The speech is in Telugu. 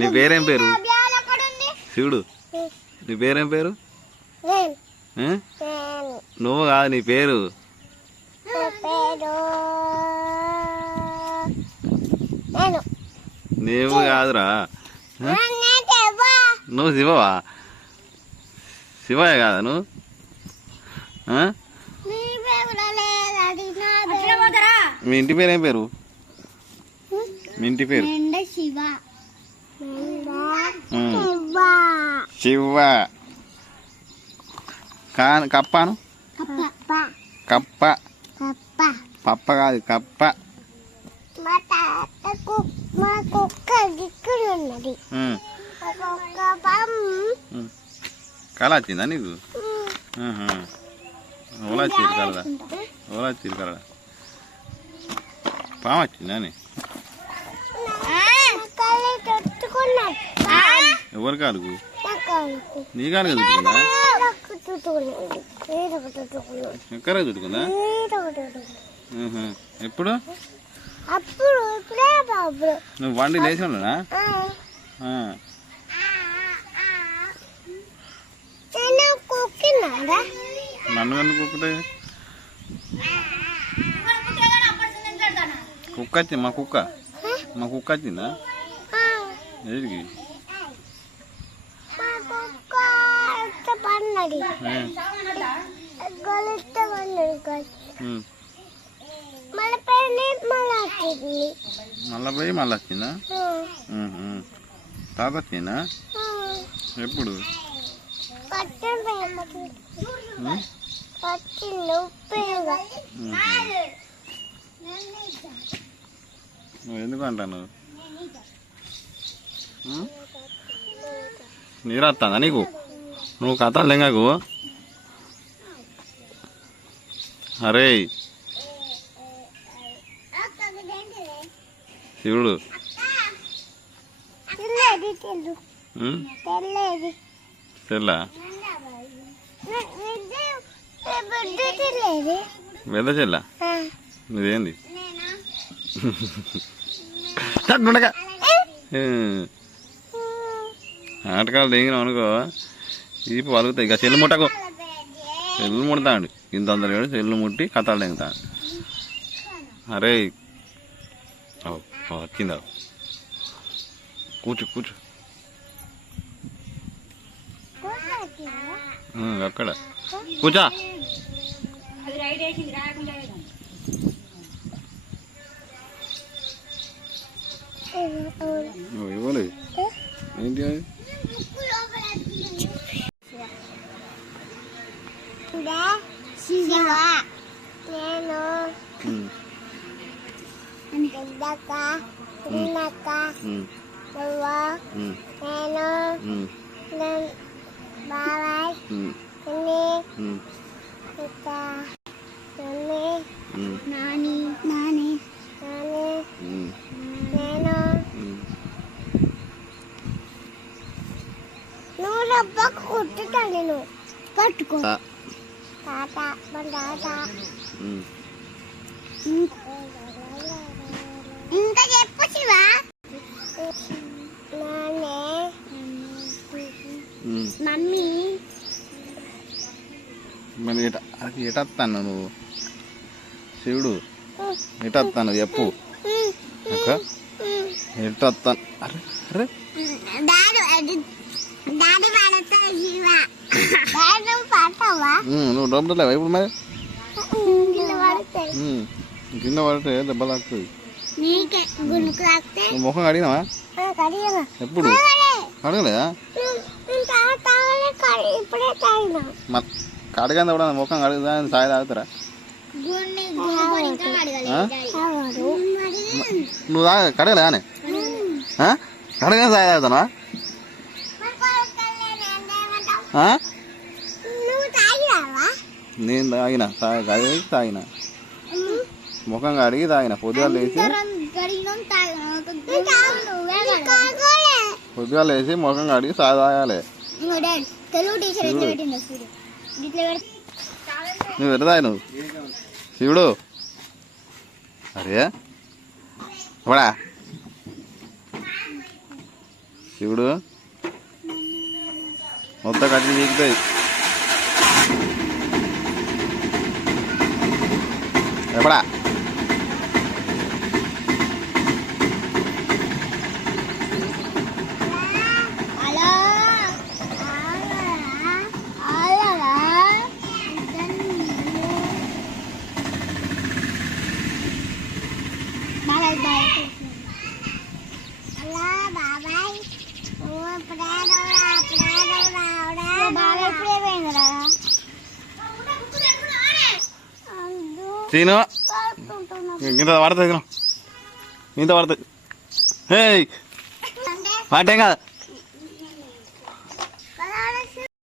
నీ పేరేం పేరు? శివుడు. నీ పేరేం పేరు? నువ్వు కాదు, నీ పేరు. నువ్వు కాదురా, నువ్వు శివవా? శివయ్య కాదా నువ్వు? మీ ఇంటి పేరు ఏం పేరు? మీ ఇంటి పేరు? శివ. కప్పను? కప్ప. పప్ప కాదు, కప్ప. కళ వచ్చిందా నీకు? ఓలా చీరు కలదా? ఓలా చీరు కలదా? పాము వచ్చిందా నీ? ఎవరి కాలుకు? నీ కాలుగా చుట్టుకుందా? ఎక్కడ చుట్టుకుందా? ఎప్పుడు? నువ్వు వండి లేచి ఉండనా? నన్ను కన్ను కుక్కటే కుక్క వచ్చింది. మా కుక్క వచ్చిందా? ఏదికి? మళ్ళా పోయి మళ్ళీ వచ్చిందా? తాత వచ్చిందా? ఎప్పుడు? నువ్వు ఎందుకు అంటాను? నీరు వస్తుందా నీకు? నువ్వు కథలు తెంగకు. అరే శివుడు తెల్లా వెద చెల్లా ఇదేంది? ఆటకాలు తెగినాం అనుకో ఇది పలుగుతాయి. ఇక చెల్లు ముట్టకు. చెల్లు ముడతాడు ఇంత తొందరగా చెల్లు ముట్టి కథలు తెగుతాడు. అరే వచ్చిందా? కూర్చో కూర్చో. అక్కడ కూర్చో. ఇవ్వలేదు ఏంటి అది? పట్టుకో ఇంకా చెప్పు శివ. మమ్మీ మరి ఎటత్తాను నువ్వు? శివుడు ఎటత్తాను చెప్పు. ఎటత్తాను? అరే అరే నువ్వు డబ్బులు లేవా ఇప్పుడు? మరి కింద పడితే దెబ్బ తాకుతుంది. ముఖం కడిగినావా? ఎప్పుడు కడగలేదా? కడగంది కూడా ముఖం కడుగుదా? సాయి తాగుతారా? నువ్వు కడగలేదా? కడగని సాయి తాగుతానా? నేను తాగిన తాగిన ముఖం కడిగి తాగిన. పొద్దుగా లేచి ముఖం కడిగి సాయి తాగాలి. నువ్వు ఎట్లా తాగినావు శివుడు? అరే ఇవడా శివుడు మొత్తం కట్టి తీకుతాయి ఎప్పుడా హలో బాబాయ్ బాయ్ అలా బాబాయ్ బాబాయ్ ఇప్పుడే పోయిందిరా సీను ఇంత పడుతుంది ఇంత పడుతుంది హే వాటేం కాదు